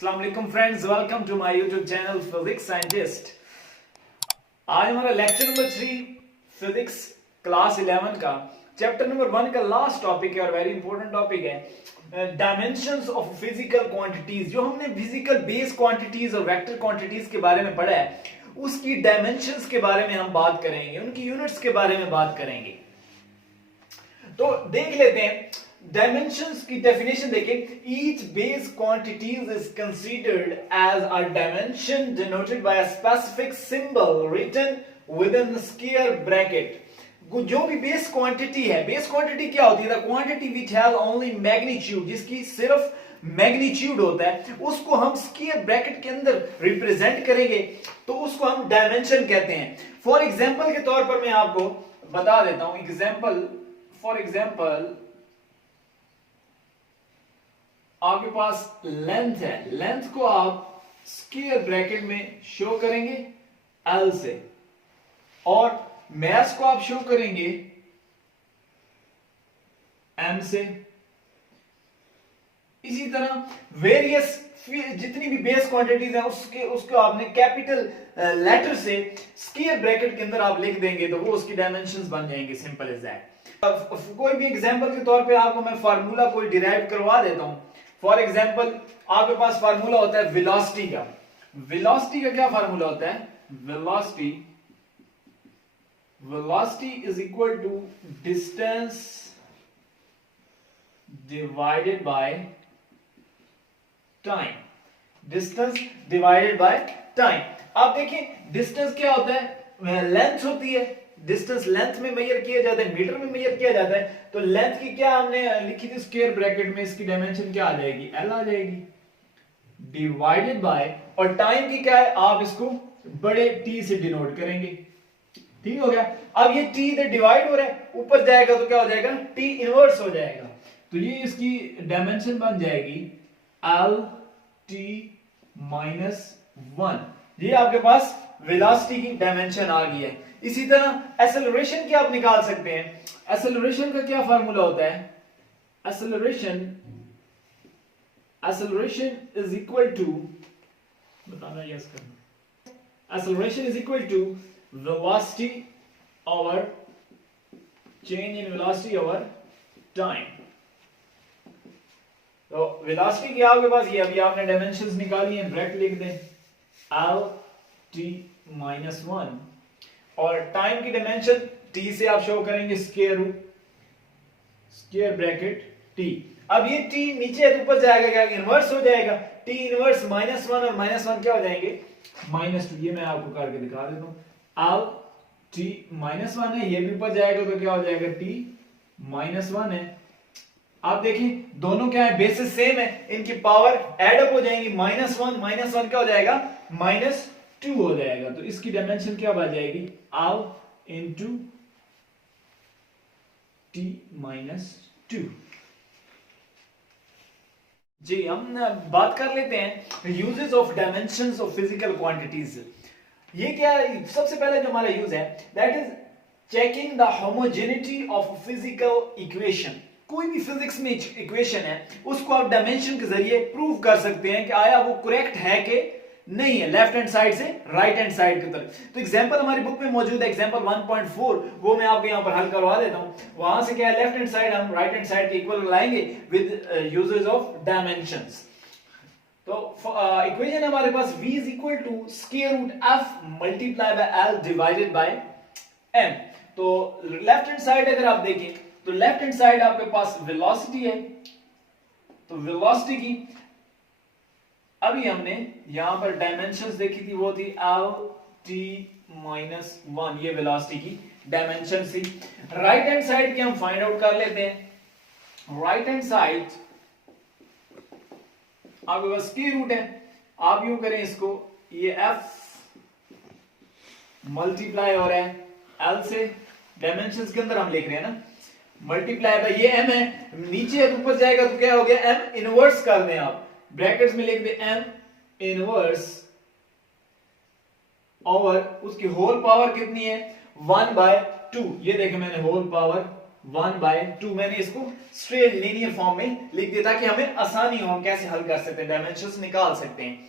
अस्सलाम वालेकुम friends, welcome to my YouTube channel physics scientist. आज हमारा लेक्चर नंबर 3 फिजिक्स क्लास 11 का चैप्टर नंबर 1 का लास्ट टॉपिक है और वेरी इंपॉर्टेंट टॉपिक है डायमेंशंस ऑफ फिजिकल क्वांटिटीज। जो हमने फिजिकल बेस क्वांटिटीज और वेक्टर क्वांटिटीज के बारे में पढ़ा है, उसकी डायमेंशंस के बारे में हम बात करेंगे, उनकी यूनिट्स के बारे में बात करेंगे। तो देख लेते हैं डायमेंशंस की डेफिनेशन। देखें, each base quantities is considered as a dimension denoted by a specific symbol written with in square bracket. जो भी बेस क्वांटिटी है, बेस क्वांटिटी क्या होती है? The quantity which has only magnitude, जिसकी सिर्फ मैग्नीट्यूड होता है, उसको हम स्क्वायर ब्रैकेट के अंदर रिप्रेजेंट करेंगे तो उसको हम डायमेंशन कहते हैं। फॉर एग्जांपल के तौर पर मैं आपको बता देता हूं एग्जांपल। फॉर एग्जांपल आपके पास लेंथ है, लेंथ को आप स्क्वायर ब्रैकेट में शो करेंगे L से, और मैस को आप शो करेंगे M से। इसी तरह वेरियस जितनी भी बेस क्वांटिटीज हैं उसको आपने कैपिटल लेटर से स्क्वायर ब्रैकेट के अंदर आप लिख देंगे तो वो उसकी डायमेंशंस बन जाएंगे। Simple as that. कोई भी एग्जांपल के तौर पे आपको मैं फार्मूला कोई डिराइव करवा देता हूं। फॉर एग्जांपल आपके पास फार्मूला होता है वेलोसिटी का। वेलोसिटी का क्या फार्मूला होता है? Velocity is equal to distance divided by time. Distance divided by time. आप देखिए डिस्टेंस क्या होता है? लेंथ होती है। डिस्टेंस लेंथ में मेजर किया जाता है, मीटर में मेजर किया जाता है। तो लेंथ की क्या हमने लिखी थी स्क्वायर ब्रैकेट में, इसकी डायमेंशन क्या आ जाएगी? L आ जाएगी, डिवाइडेड बाय, और टाइम की क्या है? आप इसको बड़े T से डिनोट करेंगे। ठीक हो गया। अब ये T इधर डिवाइड हो रहा है, ऊपर जाएगा तो क्या हो जाएगा? T इनवर्स हो जाएगा। तो ये इसकी डायमेंशन बन जाएगी LT -1। ये आपके पास वेलोसिटी की डायमेंशन आ गई है। इसी तरह एक्सेलरेशन की आप निकाल सकते हैं। एक्सेलरेशन का क्या फार्मूला होता है? एक्सेलरेशन इज इक्वल टू, बताना यस करना। Acceleration is equal to velocity over change in velocity over time. तो वेलोसिटी की आपके पास ये अभी आपने डायमेंशंस निकाली हैं, ब्रैकेट लिख दें LT -1, और टाइम की डायमेंशन T से आप शो करेंगे स्क्वायर ब्रैकेट T। अब ये T नीचे है तो ऊपर जाएगा, क्या इनवर्स हो जाएगा? T इनवर्स -1 और -1 क्या हो जाएंगे? -2। ये मैं आपको करके दिखा देता हूं। LT -1 है, ये भी ऊपर जाएगा तो क्या हो जाएगा? T -1 है। आप देखिए दोनों क्या है? बेसिस सेम है, इनकी पावर ऐड अप हो जाएंगी। -1 क्या हो जाएगा? -2 हो जाएगा। तो इसकी डायमेंशन क्या बन जाएगी? L into T -2। जी, हम बात कर लेते हैं uses of dimensions of physical quantities. ये क्या है? सबसे पहले जो हमारा यूज है that is checking the homogeneity of physical equation. कोई भी फिजिक्स में इक्वेशन है उसको आप डायमेंशन के जरिए प्रूव कर सकते हैं कि आया वो करेक्ट है कि नहीं है, लेफ्ट हैंड साइड से राइट हैंड साइड की तरफ। तो एग्जांपल हमारी बुक में मौजूद है, एग्जांपल 1.4, वो मैं आपको यहां पर हल करवा देता हूं। वहां से क्या है? लेफ्ट हैंड साइड हम राइट हैंड साइड के इक्वल लाएंगे विद यूजेस ऑफ डायमेंशंस। तो इक्वेशन हमारे पास v is equal to square root f multiply by L divided by m। तो लेफ्ट हैंड साइड अगर आप देखें तो लेफ्ट हैंड साइड आपके पास वेलोसिटी है। तो वेलोसिटी की अभी हमने यहां पर डायमेंशंस देखी थी, वो थी LT -1। ये वेलोसिटी की डायमेंशन थी। राइट हैंड साइड की हम फाइंड आउट कर लेते हैं। राइट हैंड साइड आपके पास स्क्वायर रूट है, आप यूं करें इसको, ये F मल्टीप्लाई हो रहा है L से, डायमेंशंस के अंदर हम लिख रहे हैं ना, मल्टीप्लाई बाय ये M है, नीचे है तो ऊपर जाएगा तो क्या हो गया? M इनवर्स कर दें आप, ब्रैकेट्स में लिख दे M इनवर्स ओवर उसकी होल पावर कितनी है? 1/2। ये देखें मैंने होल पावर 1/2। मैंने इसको स्ट्रेट लीनियर फॉर्म में लिख दिया ताकि हमें आसानी हो, हम कैसे हल कर सकते हैं, डायमेंशंस निकाल सकते हैं।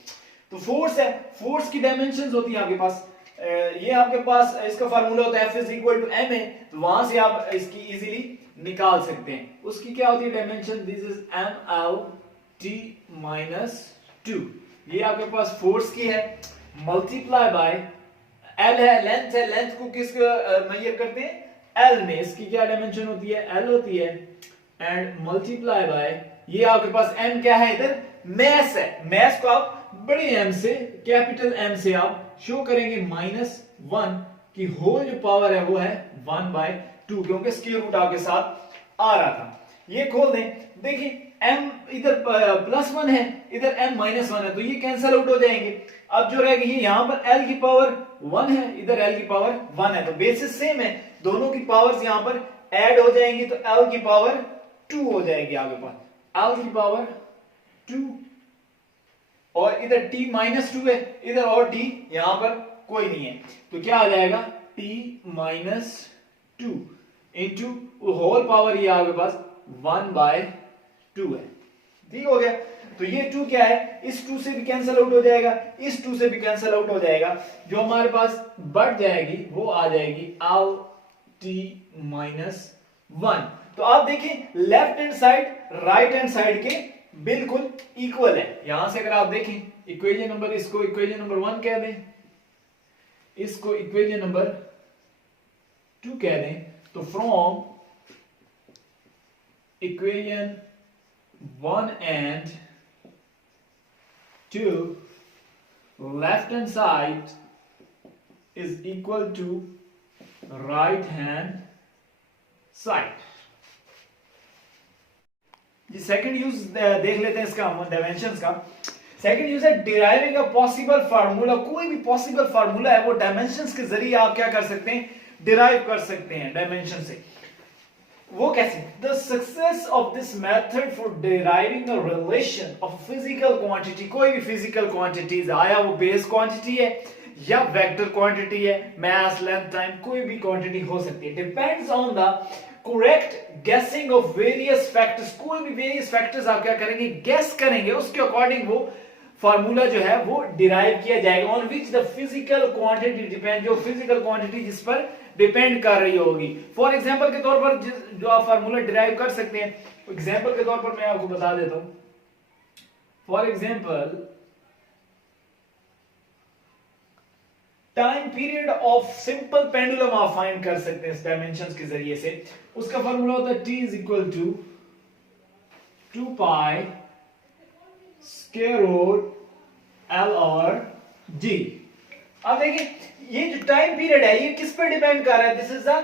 तो फोर्स है, फोर्स की डायमेंशंस होती है आपके पास, ये आपके पास इसका फार्मूला होता है F is equal to m है, तो वहां से आप इसकी इजीली निकाल सकते हैं। उसकी क्या होती है डायमेंशन, दिस इज mlt -2। ये आपके पास फोर्स की है, मल्टीप्लाई बाय l है, लेंथ है, लेंथ को किस मेजर करते हैं, l में, इसकी क्या डायमेंशन होती है, l होती है, एंड मल्टीप्लाई बाय ये आपके पास m क्या है, इधर मैस है, मैस को आप बड़े m से, कैपिटल M से आप शो करेंगे -1 की होल जो पावर है वो है 1/2, क्योंकि स्क्वायर रूट आपके साथ आ रहा था। ये खोल दें, देखिए m इधर +1 है, इधर m -1 है, तो ये कैंसिल आउट हो जाएंगे। अब जो रह गई यहाँ पर l की पावर 1 है, इधर l की पावर 1 है, तो बेसिस सेम है, दोनों की पावर्स यहाँ पर ऐड हो जाएंगी, तो l की पावर 2 हो जाएगी आपके पास, l की पावर 2, और इधर t -2 है, इधर और t यहां पर कोई नहीं है, तो क्या आ जाएगा t -2 इंटू होल पावर, ये आपके पास 1/2 है। ठीक हो गया, तो ये 2 क्या है, इस 2 से भी कैंसिल आउट हो जाएगा, इस 2 से भी कैंसिल आउट हो जाएगा, जो हमारे पास बढ़ जाएगी वो आ जाएगी lt -1। तो आप देखिए left hand side right hand side के बिल्कुल इक्वल है। यहां से अगर आप देखें इक्वेशन नंबर, इसको इक्वेशन नंबर 1 कह दें, इसको इक्वेशन नंबर 2 कह दें, तो from equation 1 and 2 left hand side is equal to right hand side. Second use देख लेते हैं इसका, डायमेंशंस का। सेकंड यूज है डिराइविंग अ पॉसिबल फार्मूला। कोई भी पॉसिबल फार्मूला है वो डायमेंशंस के जरिए आप क्या कर सकते हैं, डिराइव कर सकते हैं डायमेंशन से। वो कैसे, the success of this method for deriving a relation of physical quantity, कोई भी फिजिकल क्वांटिटीज, आया वो बेस क्वांटिटी है या वेक्टर क्वांटिटी है, मास, लेंथ, टाइम, कोई भी क्वांटिटी हो सकती है, डिपेंड्स ऑन द करेक्ट गेसिंग ऑफ वेरियस फैक्टर्स। कोई भी वेरियस फैक्टर्स आप क्या करेंगे, गेस करेंगे, उसके अकॉर्डिंग वो फार्मूला जो है वो डिराइव किया जाएगा, on which the physical quantity depend, जो फिजिकल क्वांटिटी जिस पर डिपेंड कर रही होगी। फॉर एग्जांपल के तौर पर जो आप फार्मूला डिराइव कर सकते हैं, एग्जांपल के तौर पर मैं आपको बता देता हूं। For example time period of simple pendulum आप फाइंड कर सकते हैं इस डायमेंशंस के जरिए से। उसका फार्मूला होता है t is equal to 2 pi square root l और g। अब देखिए ये जो टाइम पीरियड है ये किस पर डिपेंड कर रहा है, दिस इज द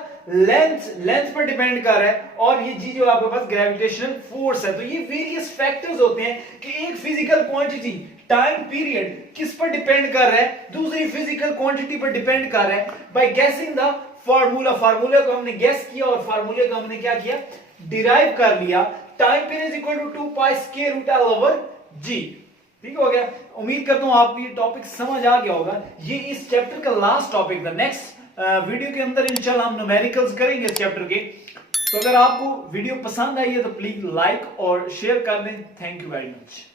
लेंथ पर डिपेंड कर रहा है, और ये g जो आपके पास ग्रेविटेशनल फोर्स है। तो ये वेरियस फैक्टर्स होते हैं कि एक फिजिकल क्वांटिटी टाइम पीरियड किस पर डिपेंड कर रहा है, दूसरी फिजिकल क्वांटिटी पर डिपेंड कर रहा है। बाय गेसिंग द फार्मूला, फार्मूले को हमने गेस किया और फार्मूले को हमने क्या किया, डिराइव कर लिया। Time period is equal to 2 pi square root l over g। ठीक हो गया, उम्मीद करता हूं आपको ये टॉपिक समझ आ गया होगा। ये इस चैप्टर का लास्ट टॉपिक था। नेक्स्ट वीडियो के अंदर इंशाल्लाह हम न्यूमेरिकल्स करेंगे इस चैप्टर के। तो अगर आपको वीडियो पसंद आई है तो प्लीज लाइक और शेयर कर दें। Thank you very much.